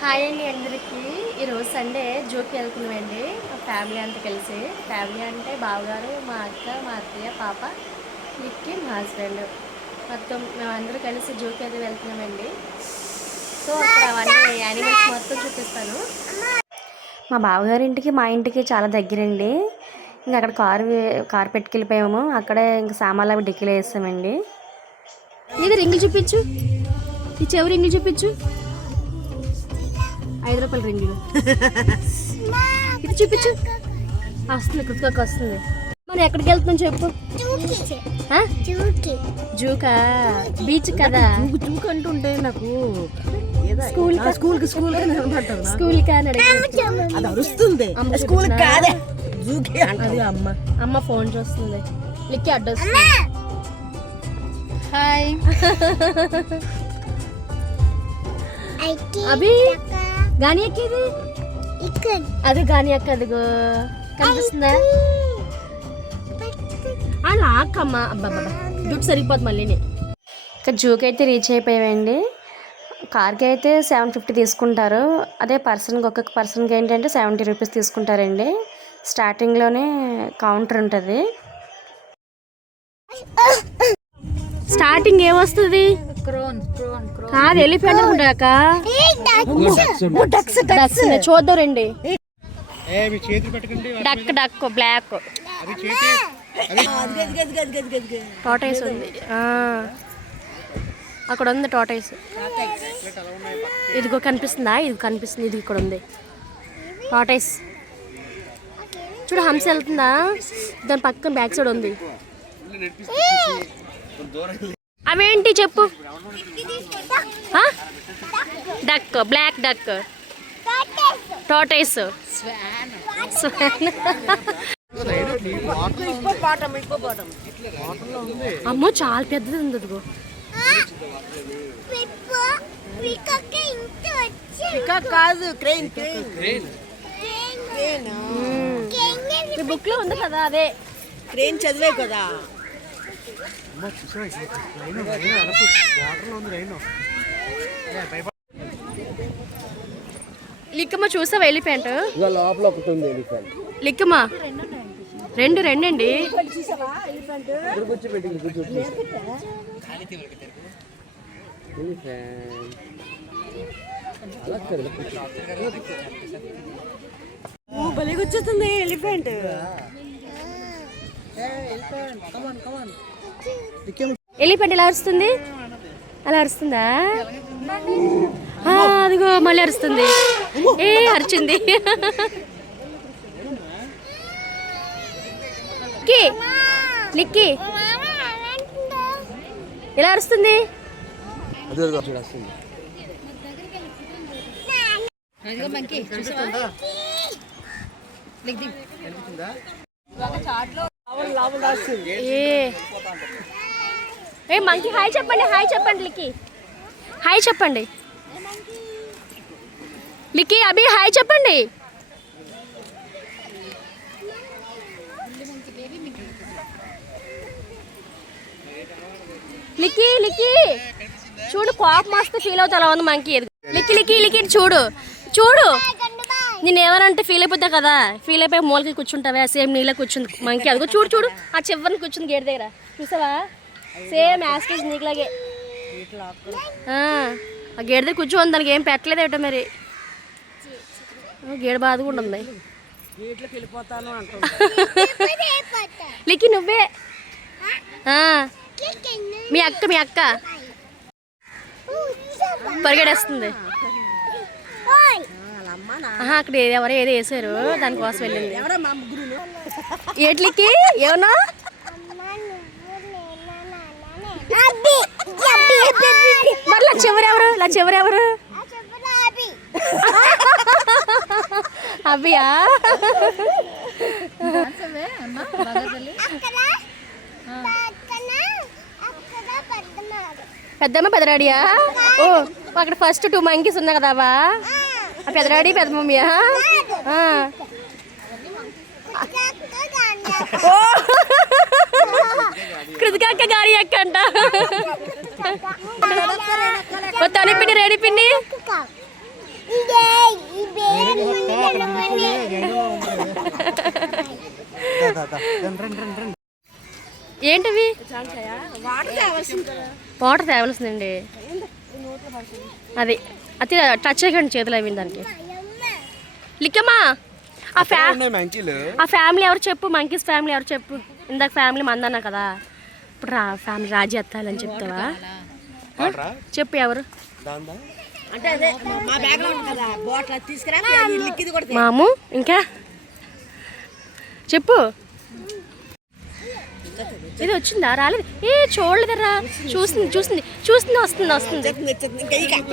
Hi అండి అందరికీ. ఈరోజు సండే జూకి వెళ్తున్నామండి మా ఫ్యామిలీ అంతా కలిసి. ఫ్యామిలీ అంటే బావగారు, మా అక్క, మా అత్తయ్య, పాప, లిక్కి, మా హస్బెండ్, మొత్తం మేమందరూ కలిసి జూకి అయితే వెళ్తున్నామండి. సో అక్కడ అవన్నీ యానిమల్స్ మొత్తం చూపిస్తాను. మా బావగారి ఇంటికి మా ఇంటికి చాలా దగ్గరండి. ఇంకా అక్కడ కారు పెట్టుకెళ్ళిపోయాము. అక్కడే ఇంకా సామాన్లు అవి డిక్కీలో వేస్తామండి. ఇది రింగులు చూపించు, ఈ చెవి రింగులు చూపించు. 5 రూపాయల రింగులు. ఇది చూపించు. వస్తుంది, కుట్టుకోక వస్తుంది. మనం ఎక్కడికి వెళ్తున్నాం చెప్పు. జూకా? బీచ్ కదా. జూక్ అంటుంటే నాకు స్కూల్ కానీ అమ్మ ఫోన్ చూస్తుంది. లిక్కి అడ్డొస్తుంది. హాయ్ అభి. గాని ఎక్కేది అది గాని ఎక్క. అదిగో కనిపిస్తుందా? అలా అక్కమ్మ. అబ్బాబ్బా జుట్టు సరిపోతుంది మళ్ళీ. ఇక్కడ జూకి అయితే రీచ్ అయిపోయామండి. కార్కి అయితే 750 తీసుకుంటారు. అదే ఒక్కొక్క పర్సన్కి ఏంటంటే 70 రూపీస్ తీసుకుంటారండి. స్టార్టింగ్లోనే కౌంటర్ ఉంటుంది. స్టార్టింగ్ ఏమొస్తుంది? కాదు ఎలిఫెంట్ అనుకుంటాక. చూద్దాం రండి. డక్ డక్ బ్లాక్ టాటైస్ ఉంది. అక్కడ ఉంది టాటైస్. ఇదిగో కనిపిస్తుందా? ఇది కనిపిస్తుంది. ఇది ఇక్కడ ఉంది టాటైస్. చూడు హంస వెళ్తుందా? దాని పక్కన బ్యాక్ సైడ్ ఉంది. అవేంటి చెప్పు. డక్, బ్లాక్ డక్, టాటైస్, అమ్మో చాలా పెద్దది ఉంది. అదిగో బుక్ లో ఉంది కదా, అదే క్రేన్ చదివే కదా. లిక్కమ్మ చూసావా ఎలిఫెంట్? లిక్కమ్మ రెండండి. భలేగా వచ్చేస్తుంది ఎలిఫెంట్. ఎలిఫెంట్ ఎలా అరుస్తుంది? అలా అరుస్తుందా? అదిగో మళ్ళీ అరుస్తుంది. అరిచింది. లిక్కి ఎలా అరుస్తుంది? మంకీ హాయ్ చెప్పండి. హాయ్ చెప్పండి లిక్కి. హాయ్ చెప్పండి లిక్కి. అభి హాయ్ చెప్పండి. లిక్కి లిక్కి చూడు, కోపం మస్తు ఫీల్ అవుతా. అలా ఉంది మంకీ. లిక్కి లిక్కి లిక్కి చూడు చూడు. నేను ఏమనంటే ఫీల్ అయిపోతా కదా. ఫీల్ అయిపోయి మూలకి కూర్చుంటావా? సేమ్ నీళ్ళ కూర్చుంది మంకీ. అదిగో చూడు చూడు, ఆ చివరిని కూర్చుంది గేట్ దగ్గర. చూసావా? సేమ్ యాస్కేజ్ నీకులాగే. ఆ గేట్ దగ్గర కూర్చోండి. దానికి ఏం పెట్టలేదు ఏటో మరి. గేడ బాధ కూడా ఉంది. లిక్కి నువ్వే. మీ అక్క పరిగెడేస్తుంది. అక్కడ ఎవరో ఏదో వేసారు, దానికోసం వెళ్ళింది. ఏట్లికి ఏమన్నా మరి లచ్చెవరెవరు? అభియా? పెద్దమ్మ పెద్దడాడియా? ఓ అక్కడ ఫస్ట్ 2 మంకీస్ ఉన్నాయి కదావా? పెద్దడాడి పెద్ద మమ్మీయా? కృతికాక్క గారి ఎక్కంట. తొలి పిండి రెడీ పిండి ఏంటివి వాటర్ తేవలసిందండి. అది అది టచ్ చేయకండి చేతులు అవి దానికి. లిక్కమ్మా ఆ ఫ్యామిలీ ఎవరు చెప్పు, మంకీస్ ఫ్యామిలీ ఎవరు చెప్పు. ఇందాక ఫ్యామిలీ మందన్నా కదా, ఇప్పుడు ఫ్యామిలీ రాజీ ఎత్తాలని చెప్తావా? చెప్పు ఎవరు. మాము ఇంకా చెప్పు. ఇది వచ్చిందా? రాలేదు. చూడలేదరా. చూస్తుంది చూస్తుంది చూస్తుంది. వస్తుంది వస్తుంది.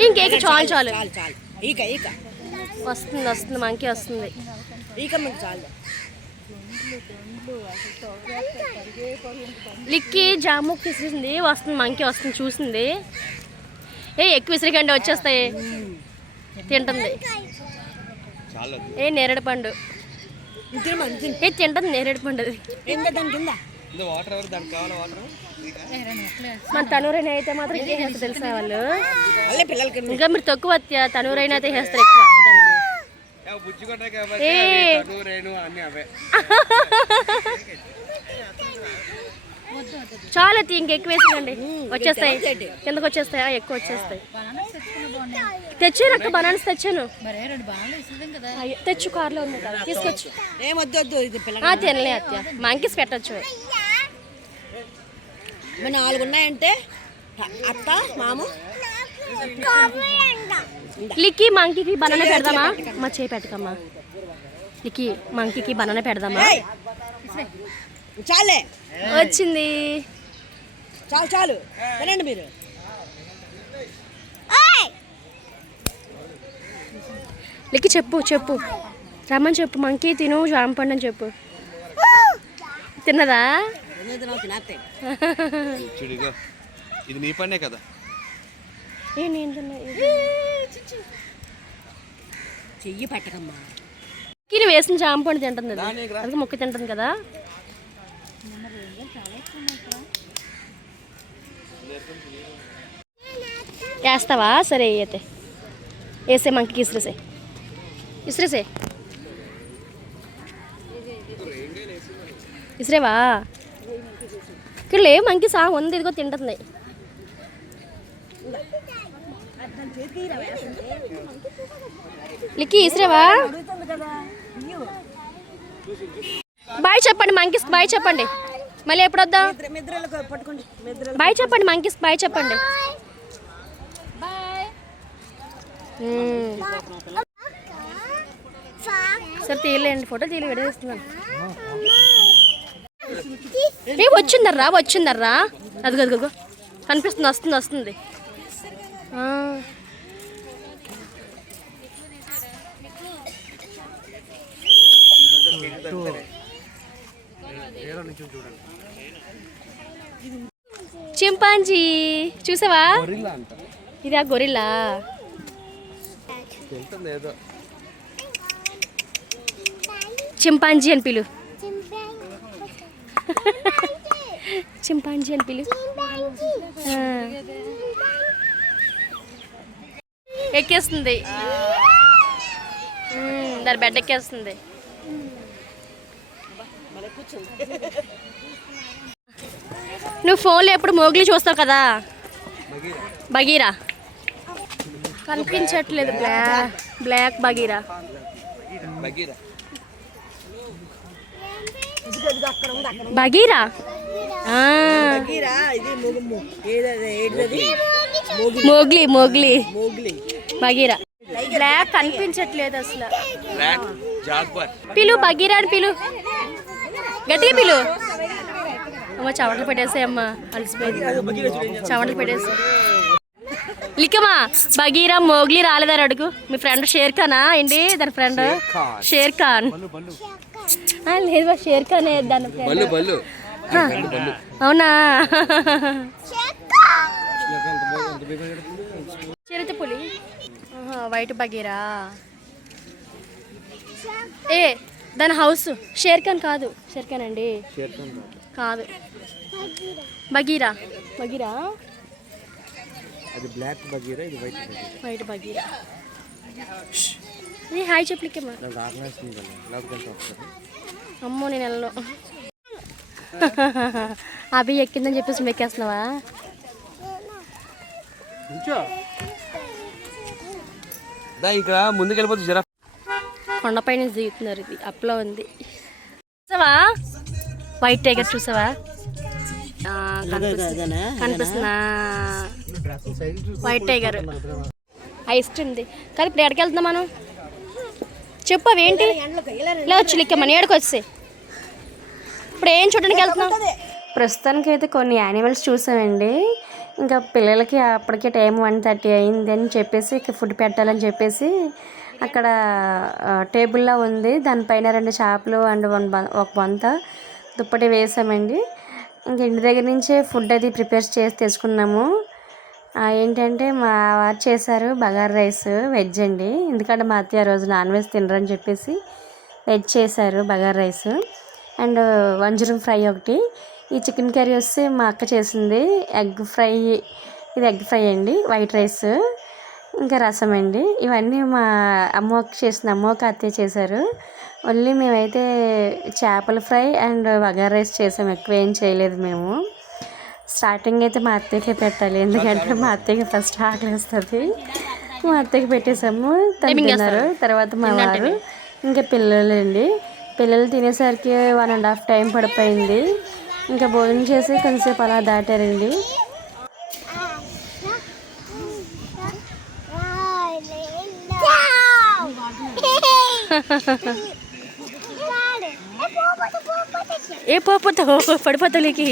ఇంకేక చాలు చాలు. వస్తుంది వస్తుంది. మంకీ వస్తుంది. లిక్కి జాము విసిరింది. వస్తుంది మంకీ వస్తుంది. చూసింది. ఎక్కువ విసిరికండి వచ్చేస్తాయి. తింటుంది. నేరేడు పండు తింటుంది. నేరేడు పండు మన తనూరైన అయితే మాత్రం ఇంకేం చేస్తారు తెలుసా వాళ్ళు. ఇంకా మీరు తక్కువ తనూరైన అయితే చేస్తారు ఎక్కువ. చాలా ఇంకెక్కువ వేసిందండి. వచ్చేస్తాయి కిందకు వచ్చేస్తాయా? ఎక్కువ వచ్చేస్తాయి. తెచ్చాను అక్క, బనానాస్ తెచ్చాను. తెచ్చు కార్లో ఉంది కదా, తీసుకొచ్చు. తినలే అత్య. మంకీస్ పెట్టచ్చు. 4 ఉన్నాయంటే అత్త మాము. లిక్కి మంకీకి బనానా పెడదామా? మా చేయి పెట్టకమ్మా. లిక్కి మంకీకి బనానా పెడదామా? చాలే వచ్చింది. చాలు చాలు తినండి మీరు. లిక్కి చెప్పు చెప్పు, రమ్మని చెప్పు. మంకీ తిను జాంపండి అని చెప్పు. తిన్నదా? ఇది నీ పనే కదా. చెయ్యి పెట్టకమ్మా. కిని వేసిన జాంపండి తింటుంది. అది మొక్క తింటుంది కదా. వేస్తావా? సరే అయితే వేసే. మంకీకి ఇసిరేసే. ఇసిరేసే. ఇసిరేవా? ఇక్కడ లేవు మంకీ. సా ఉంది. ఇదిగో తింటుంది. లిక్కి ఇసిరేవా? బాయ్ చెప్పండి మంకీస్కి. బాయ్ చెప్పండి. మళ్ళీ ఎప్పుడు వద్దాం? బాయ్ చెప్పండి మంకీస్కి. బాయ్ చెప్పండి. సరే తీయలేండి. ఫోటో తీయలే విడదీస్తున్నాను. వచ్చిందర్రా వచ్చిందర్రా. అదిగో అదిగో కనిపిస్తుంది. వస్తుంది వస్తుంది. చింపాంజీ చూసావా? ఇది ఆ గొరిల్లా. చింపాంజీ అని పిలు. చింపాంజీ అని పిలు. ఎక్కేస్తుంది. దాని బెడ్ ఎక్కేస్తుంది. నువ్వు ఫోన్లో ఎప్పుడు మోగ్లీ చూస్తావు కదా. బగీరా కనిపించట్లేదు. Black Bagheera. Bagheera Mowgli. Mowgli Bagheera. Black కనిపించట్లేదు అసలు. పిలు బగీరా అని పిలు. గట్టిగా పిలు. అమ్మ చవటలు పెట్టేసాయి. అమ్మ అలసిపోయింది. చవటలు పెట్టేసాయి. లిక్కమ్మా బగీరా మోగ్లీ రాలేదని అడుగు. మీ ఫ్రెండ్ షేర్ ఖానా ఏంటి? దాని ఫ్రెండ్ షేర్ ఖాన్. లేదు షేర్ ఖాన్ దాని ఫ్రెండ్. అవునా? చిరుత పులి. White Bagheera. దాని హౌస్ షేర్ ఖాన్ కాదు. షేర్ ఖాన్ అండి కాదు. బగీరా. బగీరా అది బ్లాక్ బగీరా. ఇది వైట్ బగీరా. White Bagheera. నీ హాయ్ చెప్పలికేమా అమ్మో నేను వెళ్ళను. అవి ఎక్కిందని చెప్పేసి మెక్కేస్తున్నావా? ఇక్కడ ముందుకు వెళ్ళిపోతే జరా కొండపై నుంచి దిగుతున్నారు. ఇది అప్లో ఉంది. చూసావా వైట్ టైగర్? చూసావా కనిపిస్తున్నా? వైట్ టైగర్ ఇస్తుంది. కానీ ఇప్పుడు ఎక్కడికి వెళ్తున్నాం మనం? చెప్పు అవేంటి? ఇలా వచ్చి లిక్కమ్మా ఏడకి వచ్చే. ఇప్పుడు ఏం చూడడానికి వెళ్తున్నాం? ప్రస్తుతానికి అయితే కొన్ని యానిమల్స్ చూసామండి. ఇంకా పిల్లలకి అప్పటికే టైం 1:30 అయింది అని చెప్పేసి ఫుడ్ పెట్టాలని చెప్పేసి అక్కడ టేబుల్లో ఉంది. దానిపైన 2 చేపలు అండ్ ఒక బొంత దుప్పటి వేసామండి. ఇంక ఇంటి దగ్గర నుంచే ఫుడ్ అది ప్రిపేర్ చేసి తెచ్చుకున్నాము. ఏంటంటే మా వారు చేశారు బగారా రైస్ వెజ్ అండి. ఎందుకంటే మా అత్తయ్య రోజు నాన్ వెజ్ తినరని చెప్పేసి వెజ్ చేశారు బగారా రైస్ అండ్ వంజరం ఫ్రై ఒకటి. ఈ చికెన్ కర్రీ వస్తే మా అక్క చేసింది. ఎగ్ ఫ్రై, ఇది ఎగ్ ఫ్రై అండి. వైట్ రైస్ ఇంకా రసం అండి. ఇవన్నీ మా అమ్మకి చేసిన అమ్మకి అత్తయ్య చేశారు. ఓన్లీ మేమైతే చేపల ఫ్రై అండ్ బగారా రైస్ చేసాము. ఎక్కువ ఏం చేయలేదు మేము. స్టార్టింగ్ అయితే మా అత్తయ్యకే పెట్టాలి, ఎందుకంటే మా అత్తయ్యకి ఫస్ట్ ఆకలి వేస్తుంది. మా అత్తయ్యకి పెట్టేసాము, తను తిన్నారు. తర్వాత మా వారు ఇంకా పిల్లలు అండి. పిల్లలు తినేసరికి 1.5 టైం పడిపోయింది. ఇంకా భోజనం చేసి కొంచెంసేపు అలా దాటారండి. ఏ పోతావు పడిపోతావులేకి.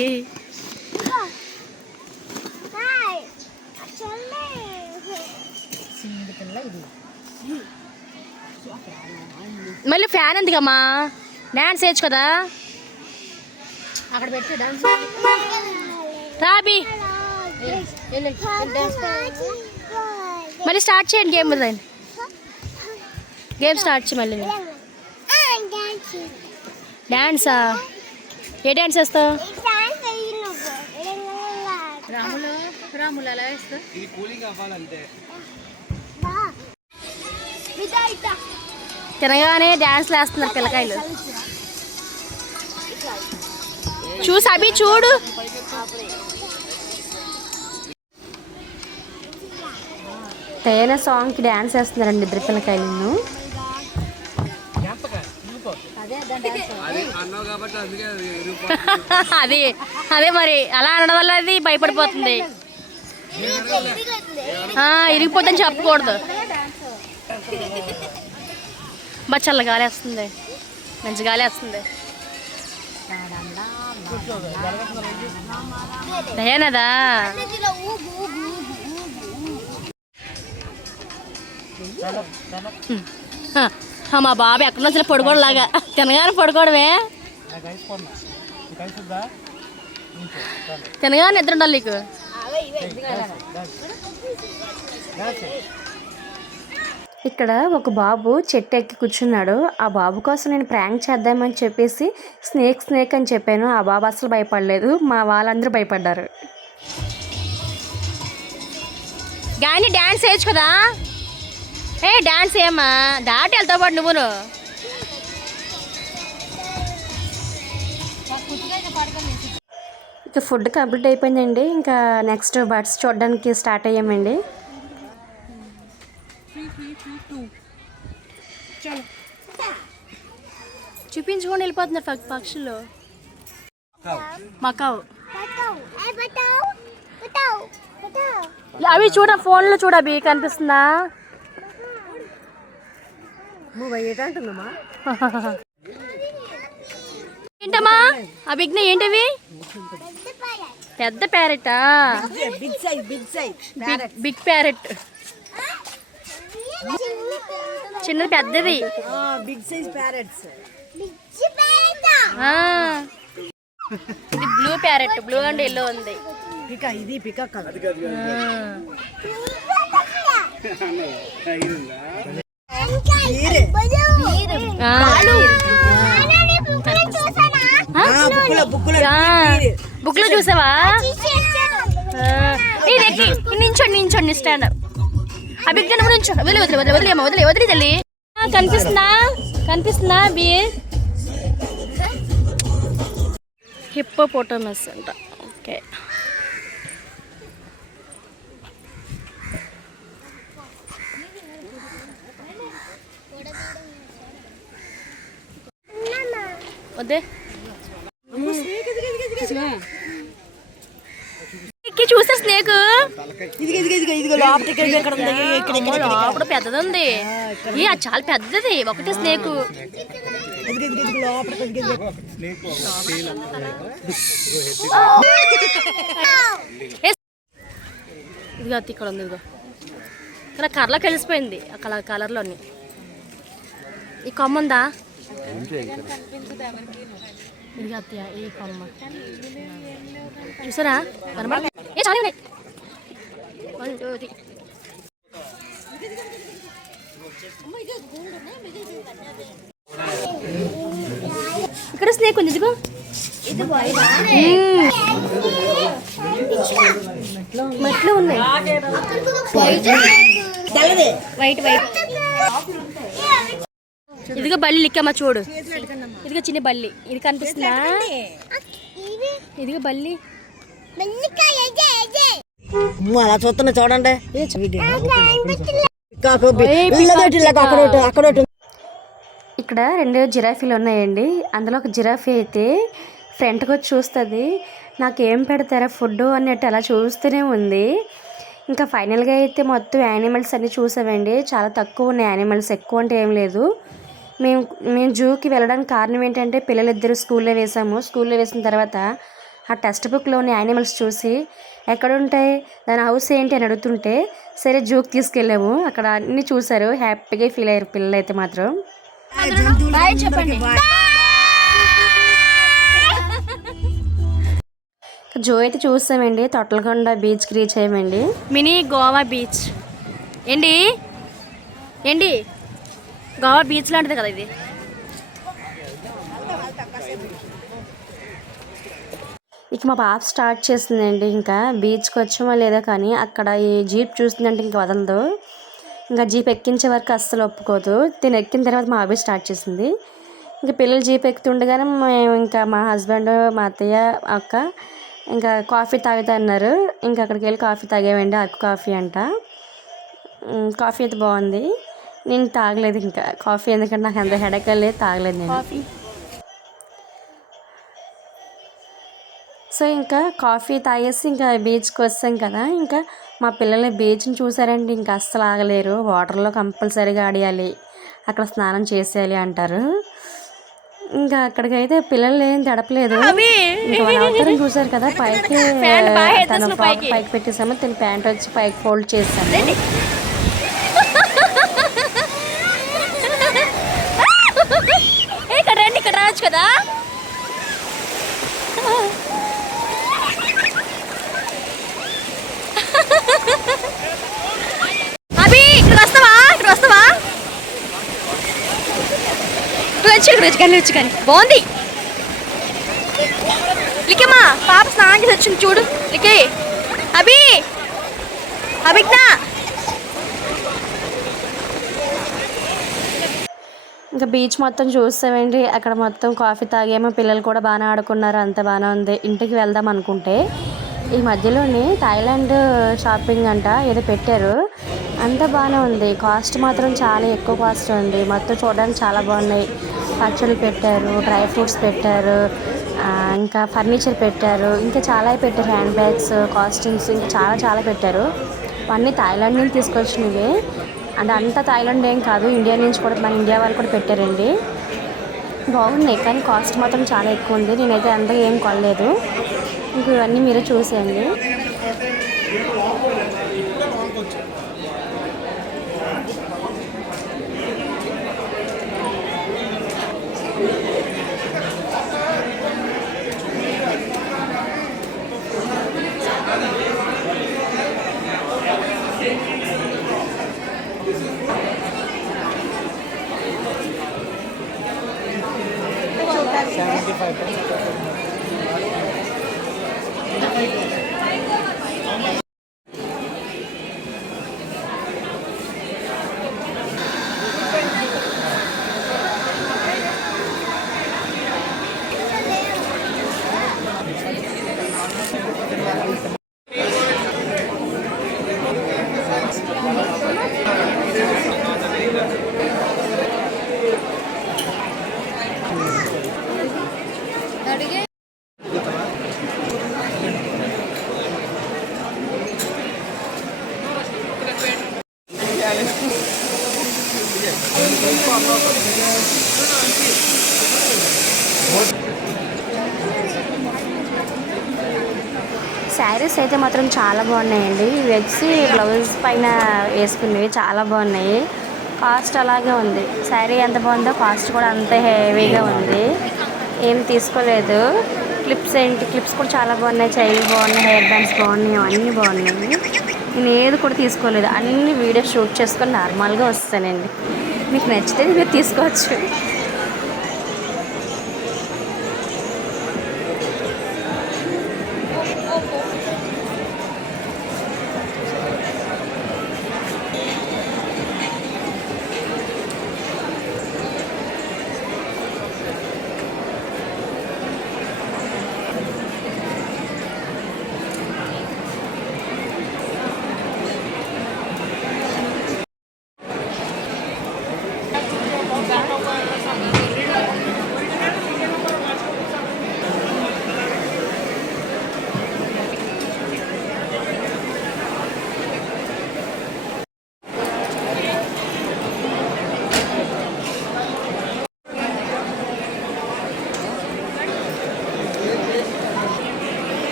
మళ్ళీ ఫ్యాన్ ఎందుకమ్మా? డాన్స్ చేయొచ్చు కదా అక్కడ పెట్టి. డాన్స్ రాబీ మళ్ళీ స్టార్ట్ చేయండి. గేమ్ రండి, గేమ్ స్టార్ట్ చేయి మళ్ళీ. డాన్సా? ఏ డాన్స్ వేస్తావు? రాములు అలా వేస్తావు. తినగానే డాన్స్లు వేస్తున్నారు పిల్లకాయలు. చూసి అభి చూడు. తేన సాంగ్కి డాన్స్ వేస్తున్నారండి ఇద్దరు పిల్లకాయలు. అదే అదే మరి అలా అనడం వల్ల అది భయపడిపోతుంది. ఇరిగిపోద్దని చెప్పకూడదు. బా చల్ల గాలి వేస్తుంది, మంచి గాలి వేస్తుంది. దయానదా మా బాబు ఎక్కడ అసలు పడుకోవడంలాగా తినగానే పడుకోవడమే. తినగానే నిద్ర ఉండాలి నీకు. ఇక్కడ ఒక బాబు చెట్టు ఎక్కి కూర్చున్నాడు. ఆ బాబు కోసం నేను ప్రాంక్ చేద్దామని చెప్పేసి స్నేక్ అని చెప్పాను. ఆ బాబు అసలు భయపడలేదు, మా వాళ్ళందరూ భయపడ్డారు. కానీ డాన్స్ వేయచ్చు కదా. డాన్స్ ఏమా దాటి వెళ్తావు పాటు నువ్వును. ఇక ఫుడ్ కంప్లీట్ అయిపోయిందండి. ఇంకా నెక్స్ట్ బర్డ్స్ చూడడానికి స్టార్ట్ అయ్యామండి. చూపించుకొని వెళ్ళిపోతున్నారు పక్షులు. మకావు అవి చూడ, ఫోన్లో చూడ అవి కనిపిస్తుందా? ఏంటమ్మా అభిజ్ఞ ఏంటివి? పెద్ద ప్యారెటా? Big parrot. చిన్నది పెద్దది. Big size parrots. ఇది blue parrot, blue and yellow ఉంది. ఇది పికాక్. బుక్ లో చూసావా? నించోండి స్టాండ్ అప్. అభిజ్ఞ గురించి వదిలే వదిలే వదిలే వదిలేమో వదిలే వదిలే తల్లి. కనిపిస్తుందా కనిపిస్తుందా బి హిప్పోపోటమస్ అంట. ఓకే వద్దే చూసా స్నేక్ లోపల పెద్దది ఉంది. అది చాలా పెద్దది ఒకటే స్నేక్. ఇదిగో ఇక్కడ ఉంది. ఇదిగో ఇక్కడ కర్రలో కలిసిపోయింది అక్కడ కలర్లోని. ఈ కొమ్మ ఉందా ఇది అత్తయ్య ఈ కొమ్మ చూసారా కనబడ చాలా ఉన్నాయి. ఇక్కడ స్నేక్ ఉంది. ఇదిగో మట్లో ఉన్నాయి వైట్ వైట్. ఇదిగో బల్లి లిక్కమ్మ చూడు. ఇదిగో చిన్న బల్లి. ఇది కనిపిస్తుందా? ఇదిగో బల్లి అలా చూస్తున్నా చూడండి. ఇక్కడ 2 జిరాఫీలు ఉన్నాయండి. అందులో ఒక జిరాఫీ అయితే ఫ్రంట్కి వచ్చి చూస్తుంది. నాకు ఏం పెడతారా ఫుడ్ అన్నట్టు అలా చూస్తూనే ఉంది. ఇంకా ఫైనల్గా అయితే మొత్తం యానిమల్స్ అన్నీ చూసామండి. చాలా తక్కువ ఉన్నాయి యానిమల్స్, ఎక్కువ అంటే ఏం లేదు. మేము జూకి వెళ్ళడానికి కారణం ఏంటంటే పిల్లలిద్దరూ స్కూల్లో వేసాము. స్కూల్లో వేసిన తర్వాత ఆ టెక్స్ట్ బుక్లోని యానిమల్స్ చూసి ఎక్కడ ఉంటాయి దాని హౌస్ ఏంటి అని అడుగుతుంటే సరే జూకి తీసుకెళ్ళాము. అక్కడ అన్నీ చూసారు, హ్యాపీగా ఫీల్ అయ్యారు పిల్లలు అయితే మాత్రం. చెప్పండి జూ అయితే చూసామండి. తొట్లకొండ బీచ్కి రీచ్ అయ్యామండి. మినీ గోవా బీచ్ ఏంటి ఏంటి గోవా బీచ్ లాంటిది కదా ఇది. ఇక మా పాప స్టార్ట్ చేసిందండి. ఇంకా బీచ్కి వచ్చామో లేదో కానీ అక్కడ ఈ జీప్ చూస్తుందంటే ఇంక వదలదు. ఇంకా జీప్ ఎక్కించే వరకు అస్సలు ఒప్పుకోదు. దీన్ని ఎక్కిన తర్వాత మా అబ్బాయి స్టార్ట్ చేసింది. ఇంకా పిల్లలు జీప్ ఎక్కుతుండగానే మేము ఇంకా మా హస్బెండ్ మా అత్తయ్య అక్క ఇంకా కాఫీ తాగుతా అన్నారు. ఇంకా అక్కడికి వెళ్ళి కాఫీ తాగామండి. అరకు కాఫీ అంట. కాఫీ అయితే బాగుంది. నేను తాగలేదు ఇంకా కాఫీ, ఎందుకంటే నాకు అంత హెడేక్ లేదు, తాగలేదు నేను. సో ఇంకా కాఫీ తాగేసి ఇంకా బీచ్కి వస్తాం కదా. ఇంకా మా పిల్లల్ని బీచ్ని చూసారండి ఇంకా అస్సలు ఆగలేరు. వాటర్లో కంపల్సరీగా ఆడియాలి, అక్కడ స్నానం చేసేయాలి అంటారు. ఇంకా అక్కడికైతే పిల్లలు ఏం తడపలేదు. ఇంకా మన అవతారం చూసారు కదా, పైకి తన ఫ్రాక్ పైకి పెట్టేసాము, తన ప్యాంట్ వచ్చి పైకి ఫోల్డ్ చేసాము. ఇక్కడ రండి, ఇక్కడ రావచ్చు కదా. అభి ఇక్కడ వస్తావా, ఇక్కడ వస్తావా? కానీ బాగుంది. లికేమా పాప స్నానం చేసి వచ్చింది చూడు. లికే అభి అభిజ్ఞా. ఇంకా బీచ్ మొత్తం చూస్తామండి. అక్కడ మొత్తం కాఫీ తాగేమో, పిల్లలు కూడా బాగానే ఆడుకున్నారు, అంత బాగానే ఉంది. ఇంటికి వెళ్దాం అనుకుంటే ఈ మధ్యలోని థాయిలాండ్ షాపింగ్ అంట ఏదో పెట్టారు, అంత బాగానే ఉంది. కాస్ట్ మాత్రం చాలా ఎక్కువ కాస్ట్ ఉంది. మొత్తం చూడడానికి చాలా బాగున్నాయి. పచ్చళ్ళు పెట్టారు, డ్రై ఫ్రూట్స్ పెట్టారు, ఇంకా ఫర్నిచర్ పెట్టారు, ఇంకా చాలా పెట్టారు. హ్యాండ్ బ్యాగ్స్, కాస్ట్యూమ్స్, ఇంకా చాలా చాలా పెట్టారు. అన్నీ థాయిలాండ్ నుంచి తీసుకొచ్చినవి. అంటే అంతా థాయిలాండ్ ఏం కాదు, ఇండియా నుంచి కూడా, మన ఇండియా వాళ్ళు కూడా పెట్టారండి. బాగున్నాయి కానీ కాస్ట్ మాత్రం చాలా ఎక్కువ ఉంది. నేనైతే అంతగా ఏం కొనలేదు. ఇంక ఇవన్నీ మీరే చూసేయండి. శారీస్ అయితే మాత్రం చాలా బాగున్నాయండి. ఇవి వచ్చి బ్లౌజ్ పైన వేసుకునేవి చాలా బాగున్నాయి. కాస్ట్ అలాగే ఉంది. శారీ ఎంత బాగుందో కాస్ట్ కూడా అంతే హెవీగా ఉంది. ఏం తీసుకోలేదు. క్లిప్స్ కూడా చాలా బాగున్నాయి. చైల్డ్ బాగున్నాయి, హెయిర్ బ్యాండ్స్ బాగున్నాయి, అన్నీ బాగున్నాయి. నేను ఏది కూడా తీసుకోలేదు. అన్ని వీడియో షూట్ చేసుకొని నార్మల్గా వస్తానండి. మీకు నచ్చితే మీరు తీసుకోవచ్చు.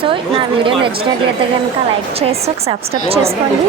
సో నా వీడియో నచ్చినట్లయితే కనుక లైక్ చేసి సబ్స్క్రైబ్ చేసుకోండి.